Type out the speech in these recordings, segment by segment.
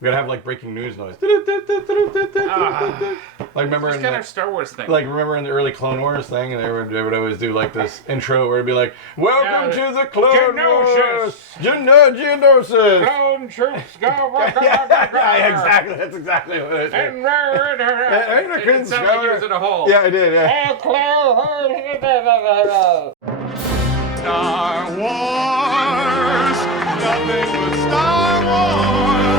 We gotta have like breaking news noise. Like remember It's in kind the, of Star Wars thing. like remember in the early Clone Wars thing, and they would always do like this intro where it'd be like, "Welcome to the Clone Wars, Genosis." Clone troops go. Yeah, exactly. That's exactly what it is. It sounded like he was in a hole. Yeah, I did. Yeah. Star Wars, nothing but Star Wars.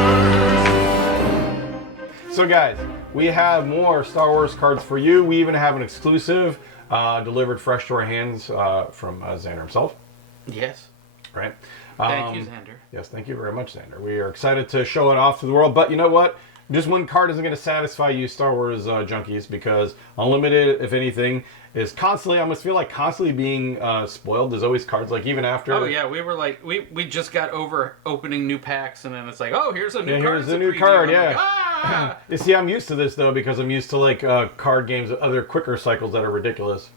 So guys, we have more Star Wars cards for you. We even have an exclusive delivered fresh to our hands from Xander himself. Yes. Right. Thank you, Xander. Yes, thank you very much, Xander. We are excited to show it off to the world. But you know what? Just one card isn't going to satisfy you Star Wars junkies, because Unlimited, if anything, is constantly, I almost feel like constantly being spoiled. There's always cards, like even after... Oh yeah, we were like, we just got over opening new packs, and then it's like, oh, here's a new card. Here's a new card, yeah. Like, ah! You see, I'm used to this, though, because I'm used to like card games, other quicker cycles that are ridiculous.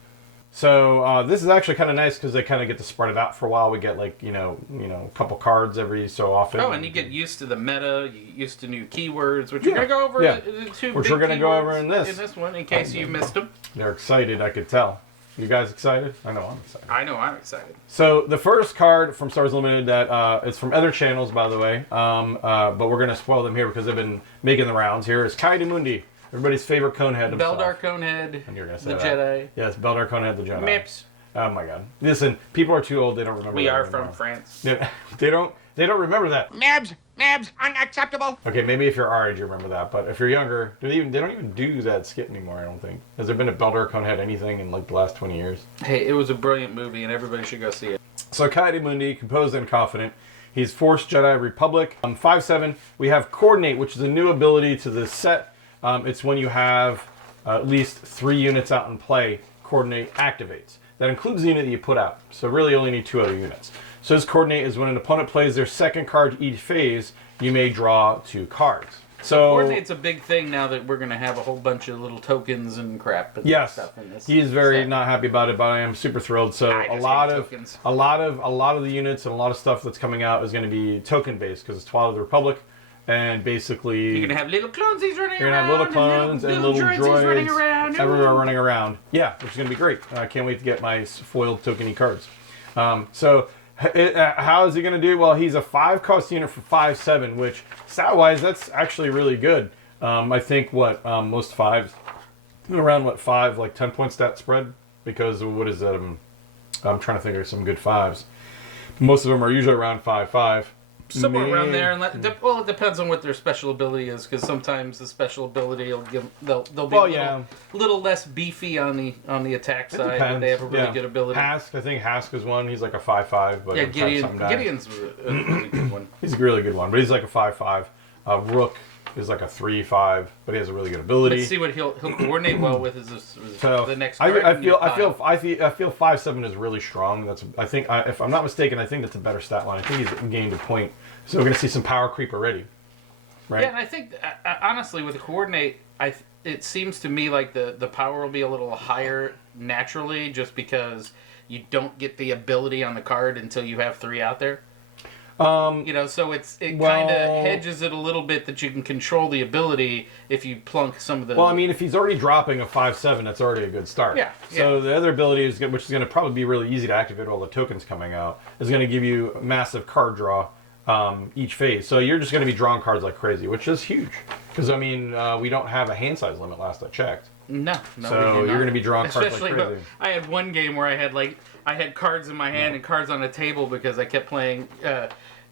So this is actually kind of nice because they kind of get to spread it out for a while. We get like, you know, a couple cards every so often. Oh, and you get used to the meta, you get used to new keywords, which we're going to go over the two which big we're going to go over in this. In this one, in case you missed them. They're excited, I could tell. You guys excited? I know I'm excited. I know I'm excited. So the first card from Star Wars Limited that is from other channels, by the way, but we're going to spoil them here because they've been making the rounds here, is Ki-Adi-Mundi. Everybody's favorite Conehead himself. Beldar Conehead, And you're gonna say the that. Jedi. Yes, Beldar Conehead, the Jedi. Mips. Oh my god. Listen, people are too old, they don't remember We that are anymore. from France. Yeah, they don't remember that. Nabs, unacceptable. Okay, maybe if you're our age you remember that, but if you're younger, they don't even do that skit anymore, I don't think. Has there been a Beldar Conehead anything in like the last 20 years? Hey, it was a brilliant movie, and everybody should go see it. So Ki-Adi-Mundi, composed and confident. He's Force Jedi Republic. 5/7. We have Coordinate, which is a new ability to this set. It's when you have at least 3 units out in play, Coordinate activates. That includes the unit that you put out. So really only need 2 other units. So this Coordinate is when an opponent plays their second card each phase, you may draw 2 cards. So Coordinate's a big thing now that we're going to have a whole bunch of little tokens and crap and stuff in this. He is very set. not happy about it, but I am super thrilled. So I a just lot hate of tokens. a lot of the units and a lot of stuff that's coming out is going to be token based because it's Twilight of the Republic, and basically You're going to have little clonesies running around. you're gonna have little clones and little droids running around. everywhere running around. Yeah, which is gonna be great. I can't wait to get my foiled tokeny cards. So how is he gonna do? Well, he's a 5-cost unit for 5/7, which stat-wise that's actually really good. I think most 5s around 5 like 10-point stat spread, because what is that? I'm trying to think of some good 5s. Most of them are usually around 5/5. Somewhere around there, and well, it depends on what their special ability is, because sometimes the special ability will give they'll be little less beefy on the attack side, but they have a really good ability. I think Hask is one. He's like a 5/5, but Gideon's a really good one. He's a really good one, but he's like a 5/5. Rook is like a 3/5, but he has a really good ability. Let's see what he'll coordinate well with is the next. I feel 5/7 is really strong. If I'm not mistaken, I think that's a better stat line. I think he's gained a point, so we're gonna see some power creep already, right? Yeah, and I think honestly with the coordinate, it seems to me like the power will be a little higher naturally, just because you don't get the ability on the card until you have 3 out there. So it kind of hedges it a little bit that you can control the ability if you plunk some of the... Well, I mean, if he's already dropping a 5/7, that's already a good start. Yeah. So the other ability, which is going to probably be really easy to activate all the tokens coming out, is going to give you massive card draw each phase. So you're just going to be drawing cards like crazy, which is huge. Because, I mean, we don't have a hand size limit last I checked. No, so you're going to be drawing cards like crazy. I had one game where I had cards in my hand and cards on a table because I kept playing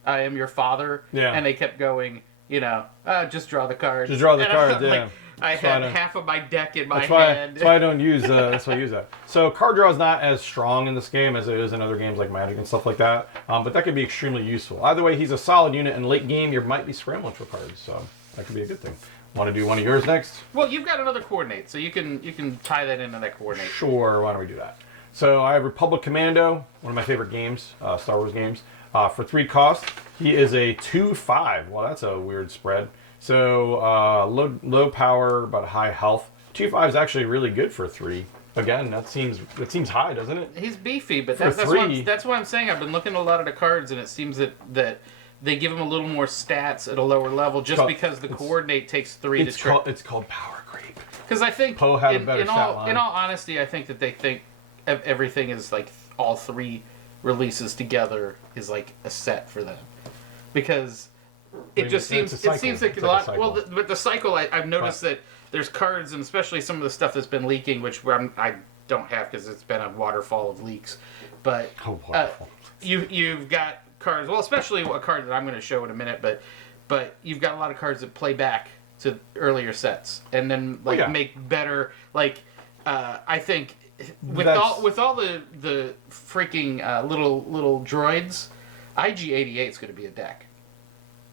I Am Your Father, and they kept going, just draw the cards. Just draw the cards, yeah. I had half of my deck in my hand. That's why I don't use that's why I use that. So card draw is not as strong in this game as it is in other games like Magic and stuff like that, but that could be extremely useful. Either way, he's a solid unit. In late game, you might be scrambling for cards, so that could be a good thing. Want to do one of yours next? Well, you've got another coordinate, so you can tie that into that coordinate. Sure, why don't we do that? So I have Republic Commando, one of my favorite games, Star Wars games. For 3 costs, he is a 2/5. Well, that's a weird spread. So low power but high health. 2/5 is actually really good for 3. Again, that seems high, doesn't it? He's beefy, but that's why I'm saying I've been looking at a lot of the cards, and it seems that they give him a little more stats at a lower level just because the coordinate takes 3 to trip. It's called power creep. Because I think, Poe had a better in stat line. all honesty, I think that they think everything is like all 3 releases together is like a set for them, because it just seems like a lot. Well, but the cycle, I've noticed that there's cards, and especially some of the stuff that's been leaking, which I don't have because it's been a waterfall of leaks. But you've got cards. Well, especially a card that I'm going to show in a minute, but you've got a lot of cards that play back to earlier sets and then make better. Like I think with all the freaking little droids, IG-88 is going to be a deck.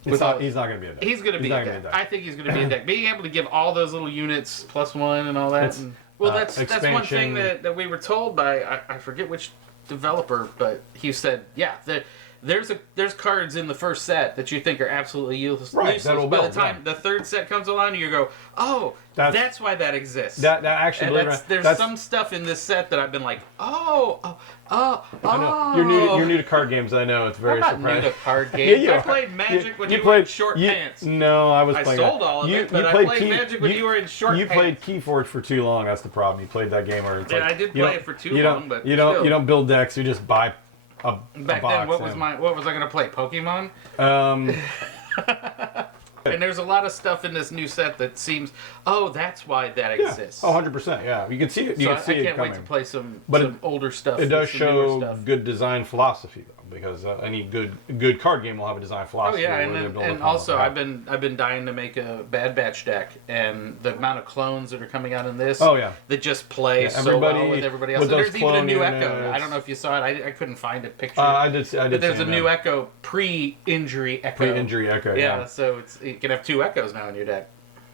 He's not going to be a deck. He's going to be a deck. I think he's going to be a deck. Being able to give all those little units +1 and all that. Well, that's one thing that we were told by I forget which developer, but he said, there's cards in the first set that you think are absolutely useless. By the time the third set comes along, you go, oh, that's why that exists. That actually, there's some stuff in this set that I've been like, oh. You're new to card games. I know it's very surprising. I'm not new to card games. I played Magic when you were in short pants. No, I was playing. I sold all of it, but I played Magic when you were in short pants. You played Keyforge for too long. That's the problem. You played that game where it's I did play it for too long, but you don't build decks. You just buy a Back box. then, what was I going to play? Pokemon? And there's a lot of stuff in this new set that seems, that's why that exists. Oh, 100%. Yeah, you can see it. I can't wait to play some older stuff. It does show good design philosophy, though, because any good card game will have a design philosophy. Oh yeah, and also I've been dying to make a Bad Batch deck, and the amount of clones that are coming out in this. Oh yeah. That just play so well with everybody else. And there's even a new Echo. I don't know if you saw it. I couldn't find a picture. I did. But there's a new Echo pre-injury Echo. Pre-injury Echo. Yeah. So you can have 2 Echoes now in your deck.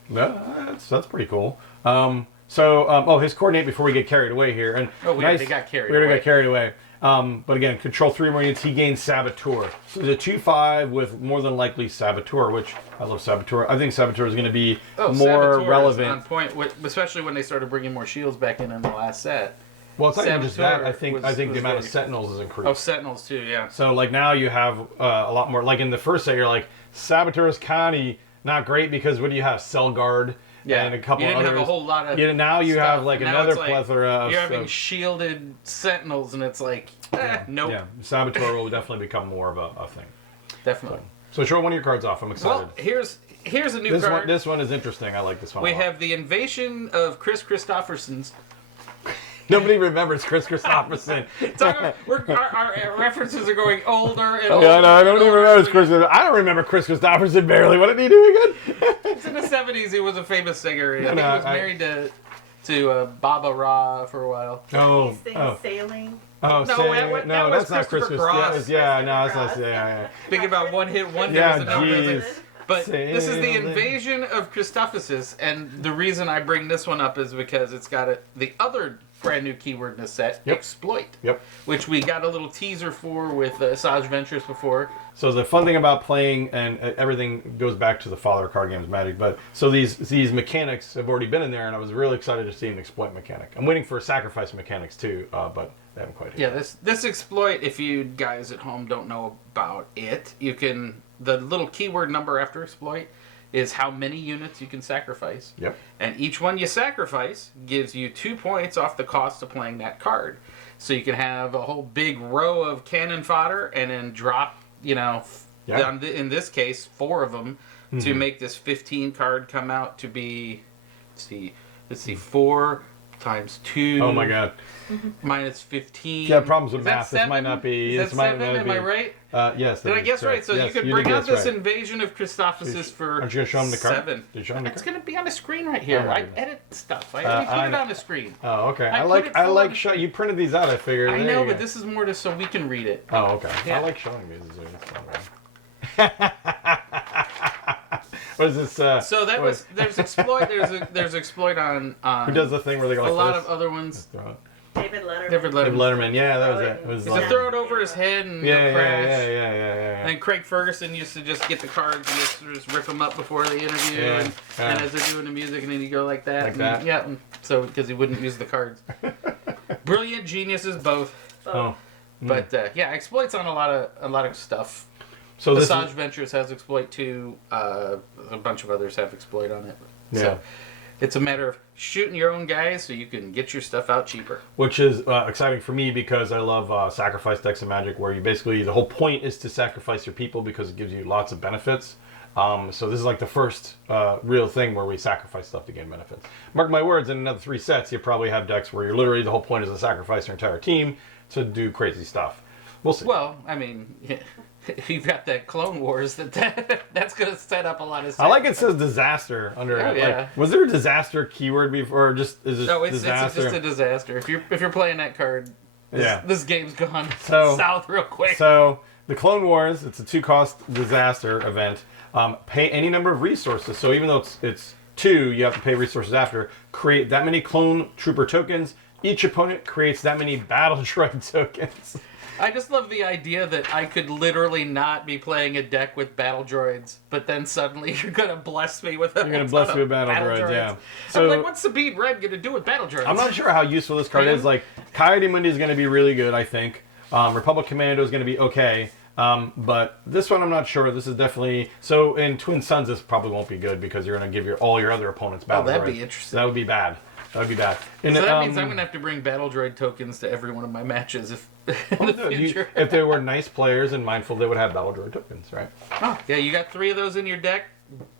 That's pretty cool. His coordinate before we get carried away here, and we already got carried away. But again, control 3 more units. He gains Saboteur. So the 2/5 with more than likely Saboteur, which I love Saboteur. I think Saboteur is going to be more relevant. On point, especially when they started bringing more shields back in the last set. Well, it's not even just that. I think the amount of Sentinels is increased. Oh, Sentinels too, yeah. So like now you have a lot more. Like in the first set, you're like Saboteur is Connie, not great because what do you have? Cell Guard. Yeah, and a couple you didn't others. have a whole lot of now you stuff. have like now another plethora of you're having shielded Sentinels, and it's like, nope. Yeah, Saboteur will definitely become more of a thing. Definitely. So show one of your cards off. I'm excited. Well, here's a new card. This one is interesting. I like this one. We have the Invasion of Chris Christopherson's. Nobody remembers Chris Christopherson. Our references are going older and older. Yeah, no, I don't even remember Chris. I don't remember Chris Christopherson barely. What did he do again? It's in the 70s. He was a famous singer. I think he was married to Baba Ra for a while. These things sailing. Oh, no, that's not Chris Cross. Yeah, no, that's not. Yeah. Thinking about One Hit Wonder. Yeah, jeez. But this is the Invasion of Christopherson, and the reason I bring this one up is because it's got the other brand new keyword in the set, Exploit. Yep. Which we got a little teaser for with Asajj Ventress before. So the fun thing about playing, and everything goes back to the father of card games, Magic, but so these mechanics have already been in there, and I was really excited to see an exploit mechanic. I'm waiting for sacrifice mechanics too, but they haven't quite hit. Yeah, this exploit, if you guys at home don't know about it, the little keyword number after exploit is how many units you can sacrifice. Yep. And each one you sacrifice gives you 2 points off the cost of playing that card. So you can have a whole big row of cannon fodder and then drop, in this case, 4 of them to make this 15 card come out to be, let's see, 4 times 2. Oh my god. Minus 15. Yeah, problems with math. This might not be. Is that 7? Am I right? Yes. Did I guess right? So you could bring out this Invasion of Christopherson for Aren't you going to show them the card? 7. Did you show them the It's card? going to be on the screen right here. I edit stuff. I already put it on the screen. Oh, okay. I like you printed these out, I figured. I know, but this is more just so we can read it. Oh, okay. Yeah. I like showing these. It's fun, What is this? So there's exploit. There's exploit on. Who does the thing where they go like a lot this? of other ones. David Letterman. David Letterman. Yeah, that was it. It was to throw it over his head and crash. Yeah. And Craig Ferguson used to just get the cards and just rip them up before the interview, and as they're doing the music, and then you go like that. Like that. Yeah. So because he wouldn't use the cards. Brilliant geniuses both. Oh. But exploits on a lot of stuff. So this Visage Ventures has exploit too. A bunch of others have exploit on it. Yeah. So it's a matter of shooting your own guys so you can get your stuff out cheaper. which is exciting for me because I love sacrifice decks of Magic, where you basically the whole point is to sacrifice your people because it gives you lots of benefits. So this is like the first real thing where we sacrifice stuff to gain benefits. Mark my words, in another 3 sets, you probably have decks where you're literally the whole point is to sacrifice your entire team to do crazy stuff. We'll see. Well, I mean, you've got that Clone Wars that's going to set up a lot of. I like it says disaster under Oh, it. yeah. Like, was there a disaster keyword before, or just is it No, it's disaster? just a disaster. If you're playing that card, this game's gone south real quick. So the Clone Wars, it's a 2-cost disaster event. Pay any number of resources. So even though it's 2, you have to pay resources after. Create that many clone trooper tokens. Each opponent creates that many battle droid tokens. I just love the idea that I could literally not be playing a deck with battle droids, but then suddenly you're gonna bless me with You're gonna bless me with battle droids, yeah. So I'm like, what's Sabine Wren gonna do with battle droids? I'm not sure how useful this card is. Like, Ki-Adi-Mundi is going to be really good, I think. Republic Commando is going to be okay. But this one I'm not sure. This is definitely... So in Twin Suns, this probably won't be good because you're going to give all your other opponents battle that'd droids. be interesting. That would be bad. That would be bad. And So that means I'm gonna have to bring battle droid tokens to every one of my matches if in the future. if they were nice players and mindful, they would have battle droid tokens, right? Oh, yeah, you got 3 of those in your deck.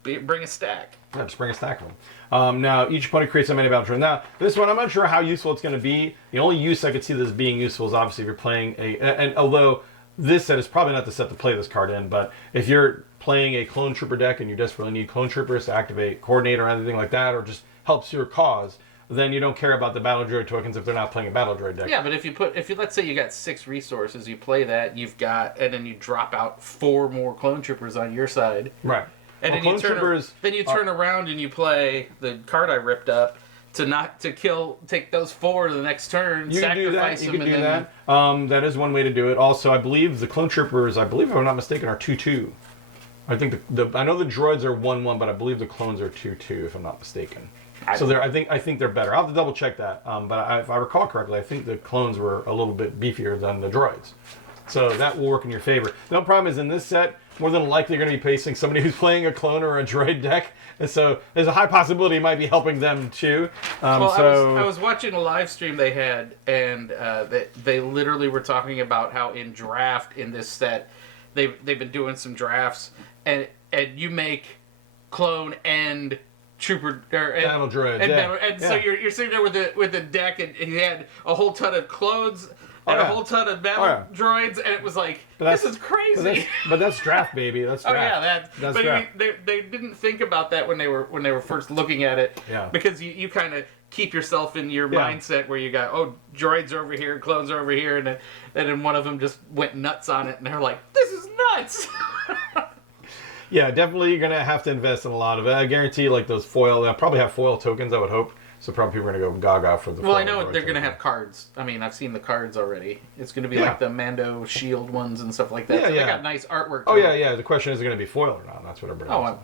Bring a stack. Yeah, just bring a stack of them. Now, each opponent creates so many battle droids. Now, this one, I'm not sure how useful it's going to be. The only use I could see this being useful is obviously if you're playing and although this set is probably not the set to play this card in, but if you're playing a clone trooper deck and you desperately need clone troopers to activate coordinate or anything like that, or just helps your cause, then you don't care about the battle droid tokens if they're not playing a battle droid deck. Yeah, but if you let's say you got 6 resources, you play that, and then you drop out 4 more clone troopers on your side. Right. And Well, then you turn around and you play the card I ripped up take those 4 to the next turn, You can do that. sacrifice You them, can and do then that. That is one way to do it. Also, I believe the clone troopers, if I'm not mistaken, are 2/2. I think I know the droids are 1/1, but I believe the clones are 2/2, if I'm not mistaken. I think they're better. I'll have to double check that. But if I recall correctly, I think the clones were a little bit beefier than the droids. So that will work in your favor. The only problem is in this set, more than likely you're going to be facing somebody who's playing a clone or a droid deck. And so there's a high possibility you might be helping them too. I was watching a live stream they had, and they literally were talking about how in draft in this set, they've been doing some drafts, and you make clone and trooper battle droids, so you're sitting there with a deck, and you had a whole ton of clones and a whole ton of battle droids, and it was like, this is crazy. But that's draft, baby. That's draft. Oh yeah, that's but draft. they didn't think about that when they were first looking at it. Yeah. Because you kind of keep yourself in your mindset where you got, droids are over here, clones are over here, and then one of them just went nuts on it, and they're like, this is nuts. Yeah, definitely you're gonna have to invest in a lot of it. I guarantee, like those foil, they'll probably have foil tokens, I would hope. So probably people are gonna go gaga for the. Well, foil I know droid they're gonna token. have cards. I mean, I've seen the cards already. It's gonna be like the Mando shield ones and stuff like that. Yeah, so yeah. They got nice artwork. Oh yeah. The question is, it gonna be foil or not? That's what everybody wants.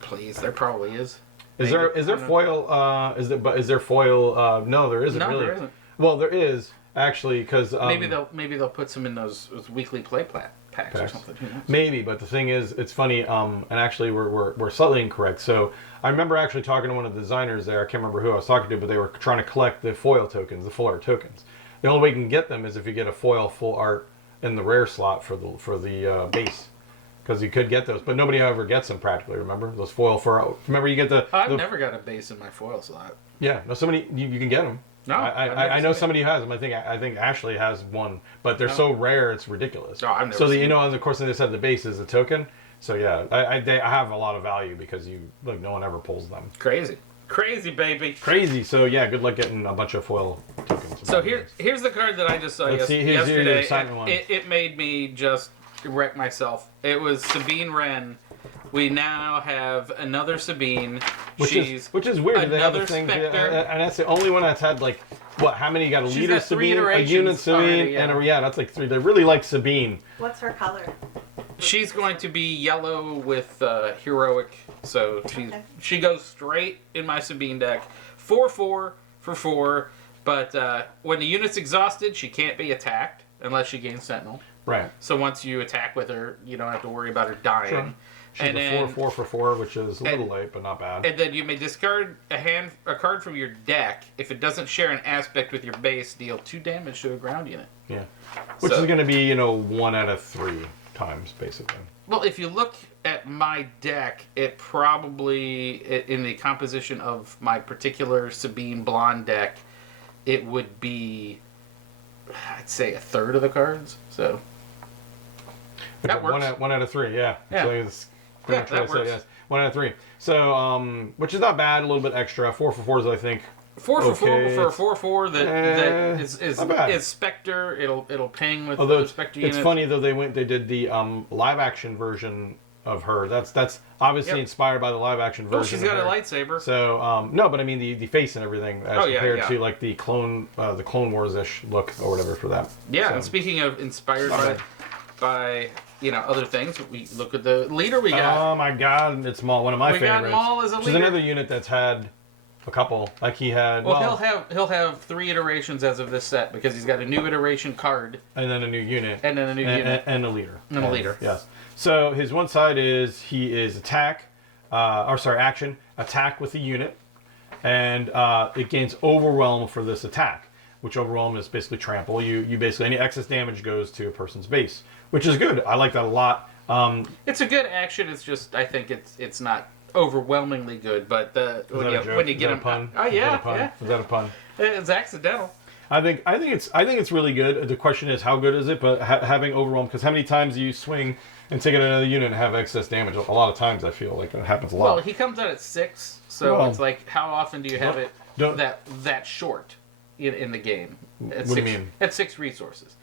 Please, there probably is. Is there foil? Is there foil? No, there isn't. No, really. there isn't. Well, there is actually because maybe they'll put some in those weekly play packs or something. Who knows? Maybe, but the thing is, it's funny. And actually, we're slightly incorrect. So I remember actually talking to one of the designers there. I can't remember who I was talking to, but they were trying to collect the foil tokens, the full art tokens. The only way you can get them is if you get a foil full art in the rare slot for the base. Because you could get those, but nobody ever gets them practically. Remember those foil for? Remember you get the. I've never got a base in my foil slot. Yeah, no. Somebody you can get them. No, I know somebody who has them. I think Ashley has one, but they're so rare it's ridiculous. No, I've never. So seen and of course they just have the base as a token. So yeah, they have a lot of value because no one ever pulls them. Crazy baby. Crazy. So yeah, good luck getting a bunch of foil tokens. So here's the card that I just saw yesterday. Your excitement one. It made me just wreck myself. It was Sabine Wren. We now have another Sabine. Which is weird. They have a thing, Spectre. and that's the only one that's had like what? How many? You got a She's leader got 3 Sabine, a iterations unit Sabine, already, and that's like 3. They really like Sabine. What's her color? She's going to be yellow with heroic, so she goes straight in my Sabine deck. 4/4 for 4, but when the unit's exhausted, she can't be attacked unless she gains Sentinel. Right. So once you attack with her, you don't have to worry about her dying. Sure. She's And a then 4/4 for 4, which is a little late, but not bad. And then you may discard a card from your deck. If it doesn't share an aspect with your base, deal 2 damage to a ground unit. Yeah. Which So- is going to be, 1 out of 3 times, basically. Well, if you look at my deck, it probably, in the composition of my particular Sabine Blonde deck, it would be, I'd say, a third of the cards. So that works. One out of 3, yeah. Yeah. So it's pretty Yeah, much what I that said, works. yes. 1 out of 3. So, which is not bad, a little bit extra. 4 for 4s, I think. 4 for 4 Okay, for a it's- 4/4 that is not bad. Spectre. It'll ping with Although the it's Spectre it's units. funny though they did the live action version of her. That's obviously Yep. inspired by the live action version. Oh, she's got of a her. lightsaber. So no, but I mean the face and everything as Oh, yeah, compared yeah. to like the Clone Wars ish look or whatever for that. Yeah, So, and speaking of inspired Okay. by other things, we look at the leader we got. oh my God, it's Maul, one of my We got favorites. Maul as a She's leader. another unit that's had a couple. Like he had. Well, he'll have 3 iterations as of this set because he's got a new iteration card and then a new unit. and then a new unit. And a leader. And a leader. Yes. So his one side is he is action, attack with the unit, and it gains overwhelm for this attack, which overwhelm is basically trample. You basically any excess damage goes to a person's base, which is good. I like that a lot. It's a good action. It's just I think it's not overwhelmingly good, but when you get him, pun? oh Is that yeah, a pun? yeah, Is that a pun? it's accidental. I think it's really good. The question is how good is it? But having overwhelm, because how many times do you swing and take another unit and have excess damage? A lot of times I feel like it happens a lot. Well, he comes out at 6, so Well, it's like how often do you have it don't- that short in the game? At What do you 6 mean? At 6 resources.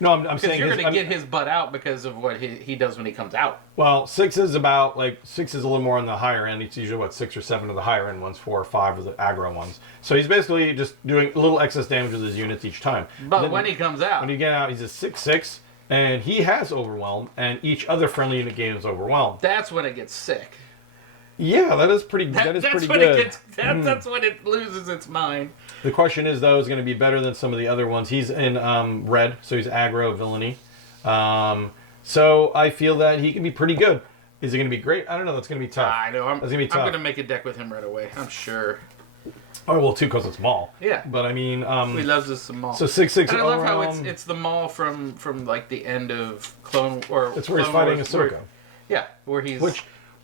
no, I'm Because saying you're his- going to I'm- get his butt out because of what he does when he comes out. Well, 6 is about like 6 is a little more on the higher end. It's usually 6 or 7 of the higher end ones, 4 or 5 of the aggro ones. So he's basically just doing a little excess damage with his units each time. But Then when he comes out, when you get out, he's a 6/6, and he has overwhelm, and each other friendly unit gains overwhelm. that's when it gets sick. Yeah, that is pretty. That is that's pretty when good. it gets. That's when it loses its mind. The question is though, is going to be better than some of the other ones. He's in red, so he's aggro villainy. So I feel that he can be pretty good. Is he going to be great? I don't know. That's going to be tough. I know. I'm That's gonna be tough. going to make a deck with him right away. I'm sure. Oh well, too, because it's Maul. Yeah. But I mean, He loves us some Maul. so 6/6. And I love how overwhelm. it's the Maul from like the end of Clone or. It's where he's Clone fighting Wars, Ahsoka. where- Yeah, where he's.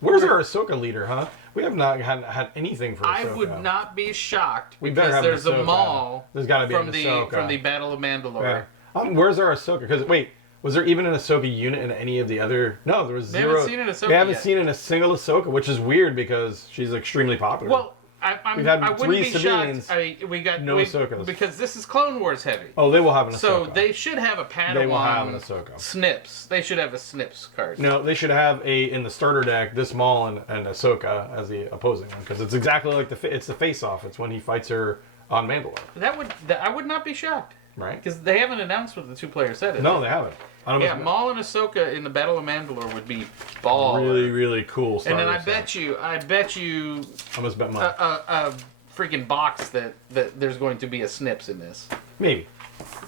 Where's our Ahsoka leader, huh? We have not had anything for I Ahsoka. would not be shocked We better because have an there's a Ahsoka. Maul There's gotta be from an the Ahsoka. Battle of Mandalore. Yeah. Where's our Ahsoka? Because wait, was there even an Ahsoka unit in any of the other? No, there was They zero. haven't seen an Ahsoka We haven't yet. seen a single Ahsoka, which is weird because she's extremely popular. Well, We've had I wouldn't 3 be Sabines, shocked. I mean, we got no Ahsokas. because this is Clone Wars heavy. oh, they will have an Ahsoka. So they should have a Padawan. They will have an Ahsoka. Snips. They should have a Snips card. No, they should have in the starter deck this Maul and Ahsoka as the opposing one because it's exactly like it's the face off. It's when he fights her on Mandalore, I would not be shocked right? because they haven't announced what the 2-player set is. No, they haven't. I don't Yeah, know. Maul and Ahsoka in the Battle of Mandalore would be ball. Really, really cool. And Starter then I set. bet you I must bet money. a freaking box that there's going to be a Snips in this. Maybe.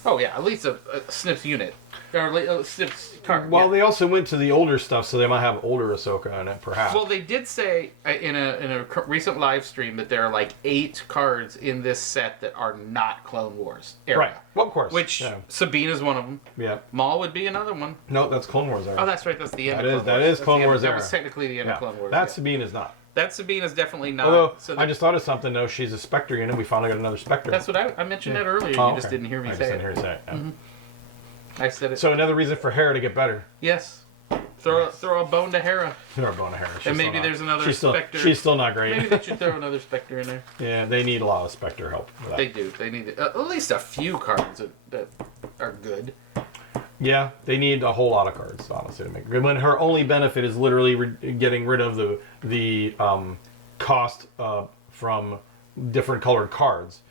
Oh yeah, at least a Snips unit or a Snips card. Well, yeah. they also went to the older stuff, so they might have older Ahsoka in it, perhaps. Well, they did say in a recent live stream that there are like 8 cards in this set that are not Clone Wars era. right. Well, of course. Which Yeah. Sabine is one of them. Yeah. Maul would be another one. No, that's Clone Wars era. Oh, that's right. That's the end. That of is- Clone that Wars. is That's Clone the end- Wars That era. was technically the end Yeah. of Clone Wars. That yeah. Sabine is not. That Sabine is definitely not. Although, so I just thought of something, though. She's a Spectre unit. We finally got another Spectre. That's what I mentioned that earlier. Oh, You just okay. didn't hear me I just say didn't it. hear you say it. Yeah. I said it. So another reason for Hera to get better. Yes. Throw a bone to Hera. They're bone of Hera. She's And still maybe not- there's another she's still, Spectre. She's still not great. Maybe they should throw another Spectre in there. Yeah, they need a lot of Spectre help for that. They do. They need at least a few cards that are good. Yeah, they need a whole lot of cards, honestly, to make. When her only benefit is literally getting rid of the cost from different colored cards.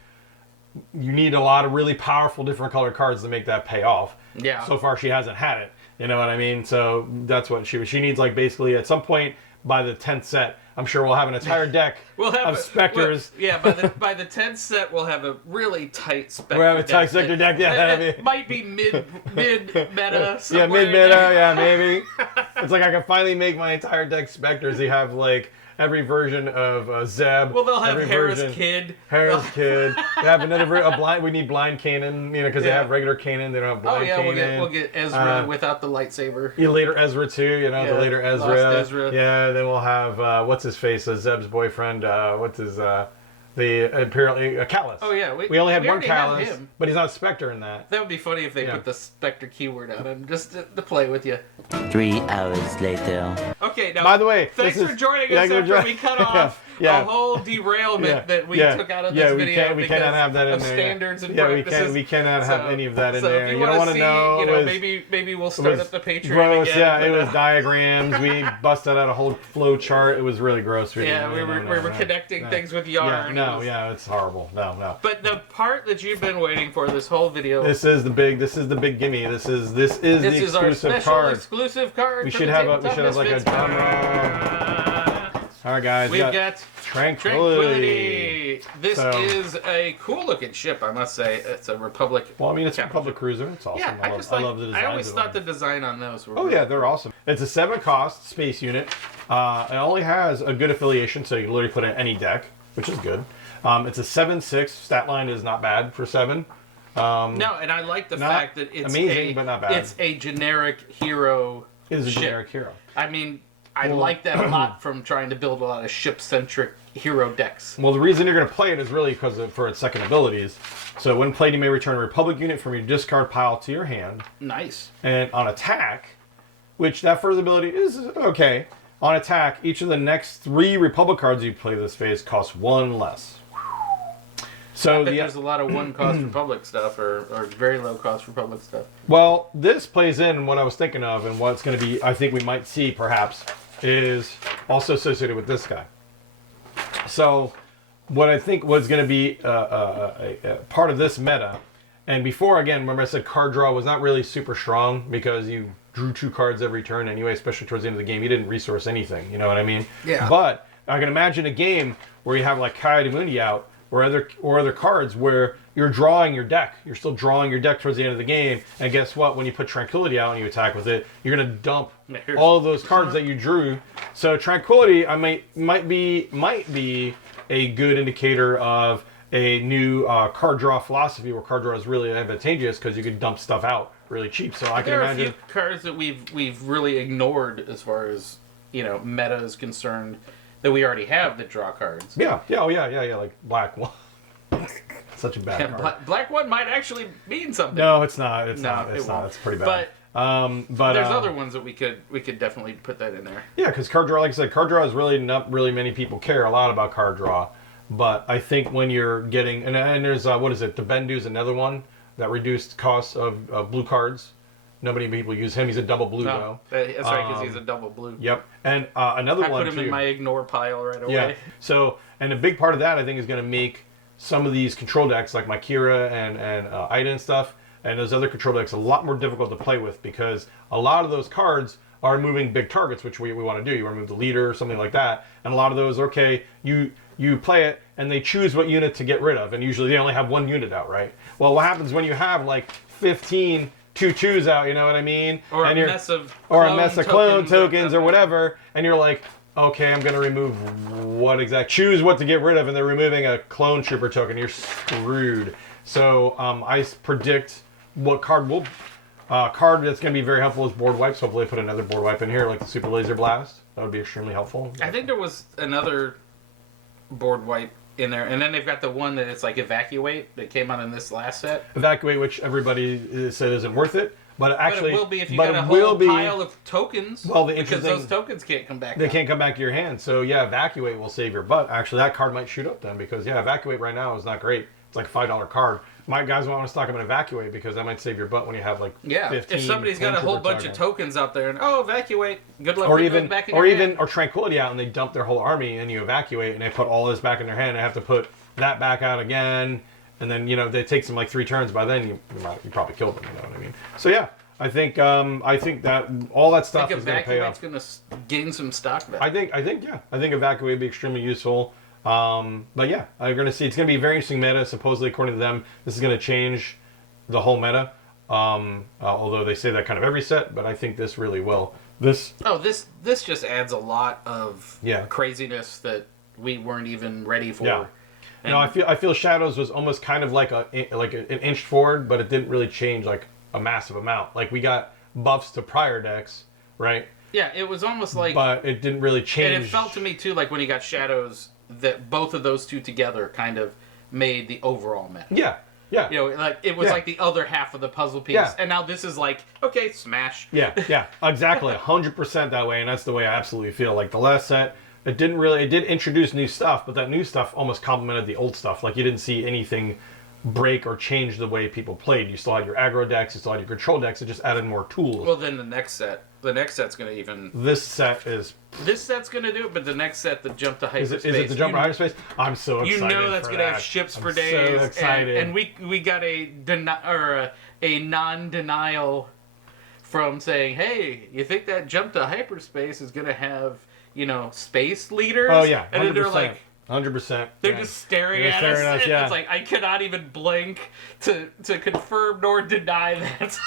You need a lot of really powerful different colored cards to make that pay off. Yeah. So far, she hasn't had it. You know what I mean? So that's what she needs. Like basically, at some point by the 10th set, I'm sure we'll have an entire deck We'll have of specters. By the 10th set, we'll have a really tight specter. We'll have a tight specter deck. Yeah, that'd be. Might be mid meta. Yeah, mid meta. Yeah, maybe. It's like I can finally make my entire deck specters. They have like every version of Zeb. Well, they'll have every Harris version, Kid. Harris Kid. They have another blind. We need blind Kanan, because they have regular Kanan. They don't have blind Kanan. We'll get Ezra without the lightsaber. Yeah, later Ezra too. The later Ezra. Lost Ezra. Yeah, then we'll have what's his face, Zeb's boyfriend. What's his the apparently Callus. Oh yeah, we only had one already have Callus, him. but he's not Spectre in that. That would be funny if they put the Spectre keyword on him just to play with you. 3 hours later. Okay, now. By the way, thanks for joining us after we cut off a whole derailment that we took out of this video. We cannot have that in of there. standards and practices. we cannot have any of that in so there. If you don't want to see, know. maybe we'll start up the Patreon gross, again. Yeah, it was diagrams. We busted out a whole flow chart. It was really gross. We were connecting things with yarn. It's horrible. No. But the part that you've been waiting for this whole video. This is the big gimme. This is the exclusive our special card. exclusive card. We should have like a drum roll. All right, guys. We've got Tranquility. This is a cool looking ship, I must say. It's a Republic. Well, I mean, it's a Republic cruiser. It's awesome. Yeah, I love the design. I always thought the design on those were. Oh yeah, they're awesome. It's a 7-cost space unit. It only has a good affiliation, so you can literally put it in any deck, which is good. It's a 7/6. Stat line is not bad for 7. No, and I like the fact that it's amazing, but not bad. It's a generic hero. It is a ship. generic hero. I mean, I like that a lot from trying to build a lot of ship-centric hero decks. Well, the reason you're going to play it is really because for its second abilities. So when played, you may return a Republic unit from your discard pile to your hand. Nice. And on attack, which that first ability is okay. On attack, each of the next 3 Republic cards you play this phase costs 1 less. So there's a lot of 1-cost Republic stuff or very low-cost Republic stuff. Well, this plays in what I was thinking of, and what's going to be, I think we might see perhaps, is also associated with this guy. So what I think was going to be a part of this meta, and before, again, remember I said card draw was not really super strong because you drew 2 cards every turn anyway, especially towards the end of the game. You didn't resource anything, you know what I mean? Yeah. But I can imagine a game where you have like Ki-Adi-Mundi out, or other cards where you're drawing your deck. You're still drawing your deck towards the end of the game, and guess what? When you put Tranquility out and you attack with it, you're gonna dump all of those cards that you drew. So Tranquility, might be a good indicator of a new card draw philosophy, where card draw is really advantageous because you can dump stuff out really cheap. So I can imagine there are a few cards that we've really ignored as far as meta is concerned. That we already have that draw cards. Yeah, like Black One. Such a bad card. Black One might actually mean something. No, it's not. It's not. It's pretty bad. But there's other ones that we could definitely put that in there. Yeah, because card draw, like I said, card draw is really not really many people care a lot about card draw. But I think when you're getting and there's what is it? The Bendu's another one that reduced costs of blue cards. Nobody people use him. He's a double blue though. That's right, because he's a double blue. Yep. And another one I put him in my ignore pile right away. Yeah. So, and a big part of that I think is going to make some of these control decks like my Kira and Ida and stuff, and those other control decks a lot more difficult to play with because a lot of those cards are moving big targets, which we want to do. You want to move the leader or something like that, and a lot of those, okay, you play it and they choose what unit to get rid of, and usually they only have 1 unit out, right? Well, what happens when you have like 15 2/2s out, you know what I mean? Or and a mess of clone tokens or whatever, and you're like, okay, I'm gonna remove choose what to get rid of, and they're removing a clone trooper token. You're screwed. So I predict what card that's gonna be very helpful is board wipes. Hopefully, I put another board wipe in here, like the Super Laser Blast. That would be extremely helpful. I think there was another board wipe in there, and then they've got the one that it's like Evacuate that came out in this last set. Evacuate, which everybody said isn't worth it, but actually, but it will be if you got a whole pile of tokens. Well, because those tokens can't come back. They can't come back to your hand. So yeah, Evacuate will save your butt. Actually, that card might shoot up then because Evacuate right now is not great. It's like a $5 card. My guys want to stock them in Evacuate because that might save your butt when you have like 15. If somebody's got a whole bunch of tokens out there and Evacuate, good luck. Or Tranquility out and they dump their whole army and you Evacuate and they put all this back in their hand and they have to put that back out again, and then it takes them like 3 turns. By then you probably killed them. You know what I mean? So yeah, I think that all that stuff is going to pay off. Going to gain some stock back. I think Evacuate would be extremely useful. But yeah, I'm going to see. It's going to be a very interesting meta. Supposedly, according to them, this is going to change the whole meta. Although they say that kind of every set, but I think this really will. This just adds a lot of craziness that we weren't even ready for. Yeah. I feel Shadows was almost kind of like an inch forward, but it didn't really change like a massive amount. Like we got buffs to prior decks, right? Yeah, it was almost like, but it didn't really change. And it felt to me too like when you got Shadows that both of those two together kind of made the overall meta. Yeah. Yeah. You know, like it was like the other half of the puzzle piece. Yeah. And now this is like, okay, smash. Yeah, exactly. 100% that way, and that's the way I absolutely feel. Like the last set, it did introduce new stuff, but that new stuff almost complemented the old stuff. Like you didn't see anything break or change the way people played. You still had your aggro decks, you still had your control decks, it just added more tools. Well, then the next set's going to even... This set's going to do it, but the next set, the jump to hyperspace... Is it the jump to hyperspace? I'm so excited. You know that's going to have ships for days. So excited. And we got a non-denial from saying, hey, you think that jump to hyperspace is going to have, space leaders? Oh, yeah. 100%. And then they're like... 100%. They're just staring at us. Yeah. It's like I cannot even blink to confirm nor deny that.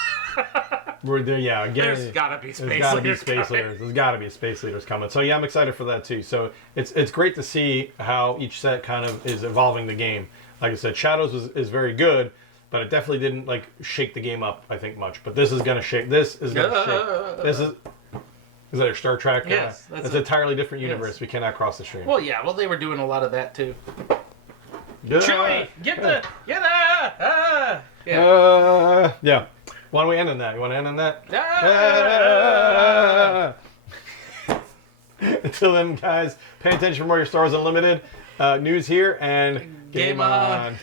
We're there, yeah. Again, there's gotta be space leaders. There's gotta be space leaders coming. So yeah, I'm excited for that too. So it's great to see how each set kind of is evolving the game. Like I said, Shadows is very good, but it definitely didn't like shake the game up, I think, much. But this is gonna shake. This is gonna shake. This is. Is that a Star Trek? Yes. That's an entirely different universe. Yes. We cannot cross the stream. Well, yeah. Well, they were doing a lot of that, too. Yeah. Chewie! Get the... Yeah. Why don't we end on that? You want to end on that? Until then, guys, pay attention for more of your Star Wars Unlimited news here, and game on.